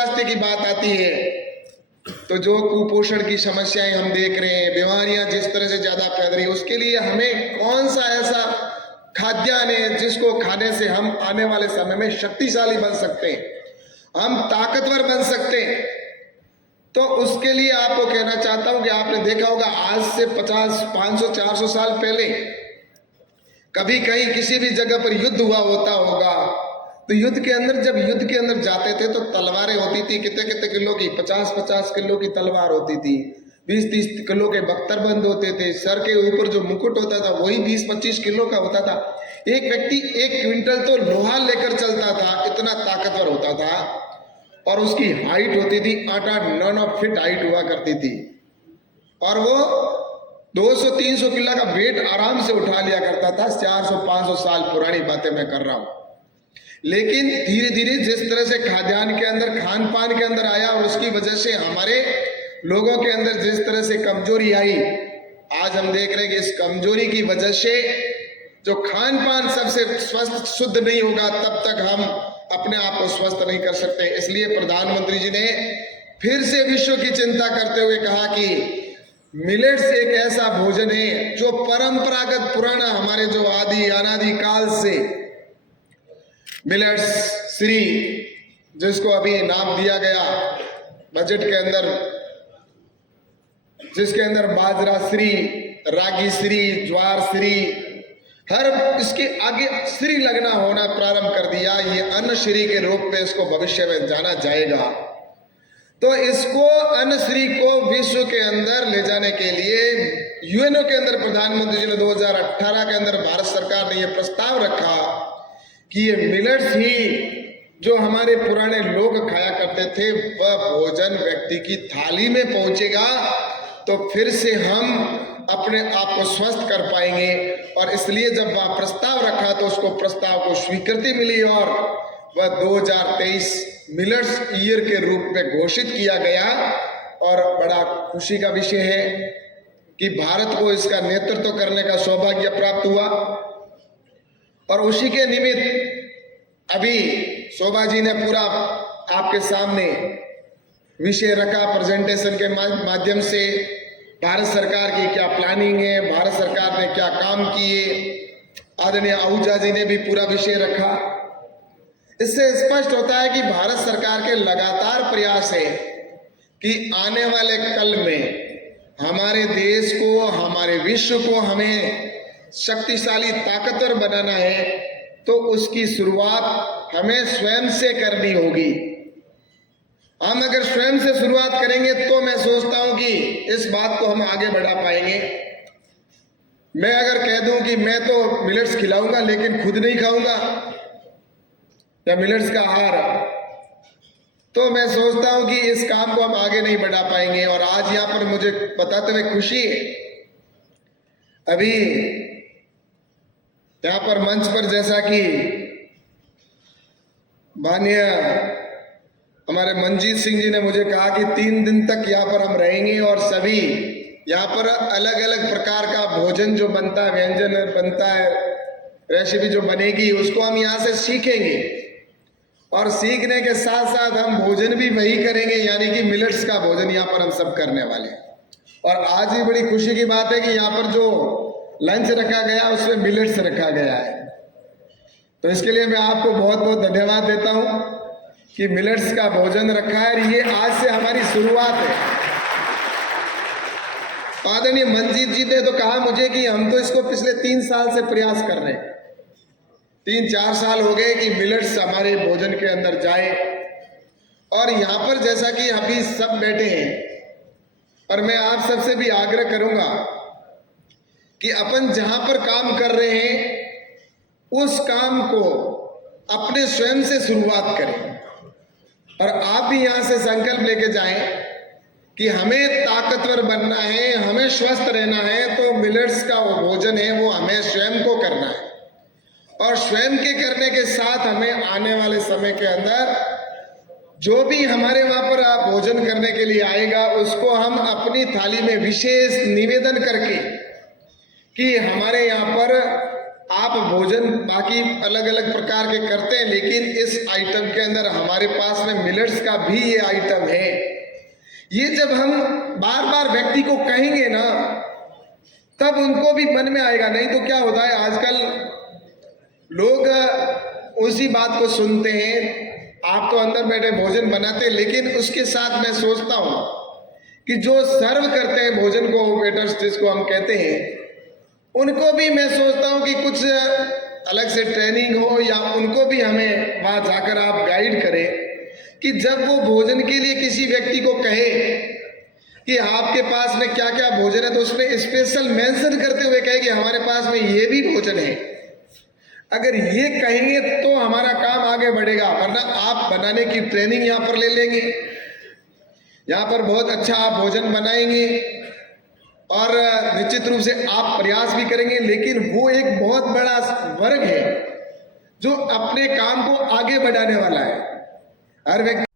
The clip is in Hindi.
स्वास्थ्य की बात आती है तो जो कुपोषण की समस्याएं हम देख रहे हैं, बीमारियां जिस तरह से ज्यादा फैल रही है, उसके लिए हमें कौन सा ऐसा खाद्यान्न है जिसको खाने से हम आने वाले समय में शक्तिशाली बन सकते हैं, हम ताकतवर बन सकते हैं। तो उसके लिए आपको कहना चाहता हूं कि आपने देखा होगा आज से 50, 500, 400 साल पहले कभी कहीं किसी भी जगह पर युद्ध हुआ होता होगा, तो युद्ध के अंदर जब युद्ध के अंदर जाते थे तो तलवारें होती थी कितने कितने किलो की, 50-50 किलो की तलवार होती थी, 20-30 किलो के बख्तरबंद होते थे, सर के ऊपर जो मुकुट होता था वही 20-25 किलो का होता था। एक व्यक्ति 1 क्विंटल तो लोहा लेकर चलता था, इतना ताकतवर होता था। और उसकी हाइट होती थी 8-8, 9-9 फीट हाइट हुआ करती थी, और वो 200-300 किलो का वेट आराम से उठा लिया करता था। 400-500 साल पुरानी बातें मैं कर रहा हूं। लेकिन धीरे धीरे जिस तरह से खाद्यान्न के अंदर, खान पान के अंदर आया, और उसकी वजह से हमारे लोगों के अंदर जिस तरह से कमजोरी आई, आज हम देख रहे हैं कि इस कमजोरी की वजह से जो खान पान सबसे स्वस्थ शुद्ध नहीं होगा तब तक हम अपने आप को स्वस्थ नहीं कर सकते। इसलिए प्रधानमंत्री जी ने फिर से विश्व की चिंता करते हुए कहा कि मिलेट्स एक ऐसा भोजन है जो परंपरागत पुराना, हमारे जो आदि अनादि काल से मिलेट्स श्री, जिसको अभी नाम दिया गया बजट के अंदर, जिसके अंदर बाजरा श्री, रागी श्री, ज्वार श्री, हर इसके आगे श्री लगना होना प्रारंभ कर दिया। ये अन्न श्री के रूप में इसको भविष्य में जाना जाएगा। तो इसको अन्न श्री को विश्व के अंदर ले जाने के लिए यूएनओ के अंदर प्रधानमंत्री जी ने 2018 के अंदर भारत सरकार ने यह प्रस्ताव रखा कि ये मिलेट्स ही जो हमारे पुराने लोग खाया करते थे, वह भोजन व्यक्ति की थाली में पहुंचेगा तो फिर से हम अपने आप को स्वस्थ कर पाएंगे। और इसलिए जब वह प्रस्ताव रखा तो उसको प्रस्ताव को स्वीकृति मिली और वह 2023 मिलेट्स ईयर के रूप में घोषित किया गया। और बड़ा खुशी का विषय है कि भारत को इसका नेतृत्व करने का सौभाग्य प्राप्त हुआ। और उसी के निमित्त अभी शोभा जी ने पूरा आपके सामने विषय रखा प्रेजेंटेशन के माध्यम से, भारत सरकार की क्या प्लानिंग है, भारत सरकार ने क्या काम किए। आदरणीय आहूजा जी ने भी पूरा विषय रखा। इससे स्पष्ट होता है कि भारत सरकार के लगातार प्रयास है कि आने वाले कल में हमारे देश को, हमारे विश्व को हमें शक्तिशाली ताकतवर बनाना है, तो उसकी शुरुआत हमें स्वयं से करनी होगी। हम अगर स्वयं से शुरुआत करेंगे तो मैं सोचता हूं कि इस बात को हम आगे बढ़ा पाएंगे। मैं अगर कह दूं कि मैं तो मिलेट्स खिलाऊंगा लेकिन खुद नहीं खाऊंगा या मिलेट्स का आहार, तो मैं सोचता हूं कि इस काम को हम आगे नहीं बढ़ा पाएंगे। और आज यहां पर मुझे बताते हुए खुशी है, अभी यहां पर मंच पर जैसा कि माननीय हमारे मनजीत सिंह जी ने मुझे कहा कि 3 दिन तक यहाँ पर हम रहेंगे और सभी यहाँ पर अलग अलग प्रकार का भोजन जो बनता है, व्यंजन बनता है, रेसिपी जो बनेगी उसको हम यहाँ से सीखेंगे। और सीखने के साथ साथ हम भोजन भी वही करेंगे, यानी कि मिलेट्स का भोजन यहाँ पर हम सब करने वाले हैं। और आज ही बड़ी खुशी की बात है कि यहाँ पर जो लंच रखा गया उसमें मिलेट्स रखा गया है। तो इसके लिए मैं आपको बहुत बहुत धन्यवाद देता हूँ कि मिलेट्स का भोजन रखा है। ये आज से हमारी शुरुआत है। आदरणीय मनजीत जी ने तो कहा मुझे कि हम तो इसको पिछले 3 साल से प्रयास कर रहे हैं, 3-4 साल हो गए कि मिलेट्स हमारे भोजन के अंदर जाए। और यहाँ पर जैसा कि अभी सब बैठे हैं, और मैं आप सबसे भी आग्रह करूंगा कि अपन जहां पर काम कर रहे हैं उस काम को अपने स्वयं से शुरुआत करें। और आप भी यहां से संकल्प लेके जाएं कि हमें ताकतवर बनना है, हमें स्वस्थ रहना है, तो मिलेट्स का वो भोजन है वो हमें स्वयं को करना है। और स्वयं के करने के साथ हमें आने वाले समय के अंदर जो भी हमारे वहां पर भोजन करने के लिए आएगा उसको हम अपनी थाली में विशेष निवेदन करके कि हमारे यहाँ पर आप भोजन बाकी अलग अलग प्रकार के करते हैं, लेकिन इस आइटम के अंदर हमारे पास में मिलेट्स का भी ये आइटम है। ये जब हम बार बार व्यक्ति को कहेंगे ना, तब उनको भी मन में आएगा। नहीं तो क्या होता है, आजकल लोग उसी बात को सुनते हैं। आप तो अंदर बैठे भोजन बनाते हैं, लेकिन उसके साथ मैं सोचता हूं कि जो सर्व करते हैं भोजन को, वेटर्स जिसको हम कहते हैं, उनको भी मैं सोचता हूं कि कुछ अलग से ट्रेनिंग हो, या उनको भी हमें वहां जाकर आप गाइड करें कि जब वो भोजन के लिए किसी व्यक्ति को कहे कि आपके पास में क्या क्या भोजन है, तो उसमें स्पेशल मेंशन करते हुए कहे कि हमारे पास में ये भी भोजन है। अगर ये कहेंगे तो हमारा काम आगे बढ़ेगा, वरना आप बनाने की ट्रेनिंग यहाँ पर ले लेंगे, यहाँ पर बहुत अच्छा आप भोजन बनाएंगे और निश्चित रूप से आप प्रयास भी करेंगे, लेकिन वो एक बहुत बड़ा वर्ग है जो अपने काम को आगे बढ़ाने वाला है। हर व्यक्ति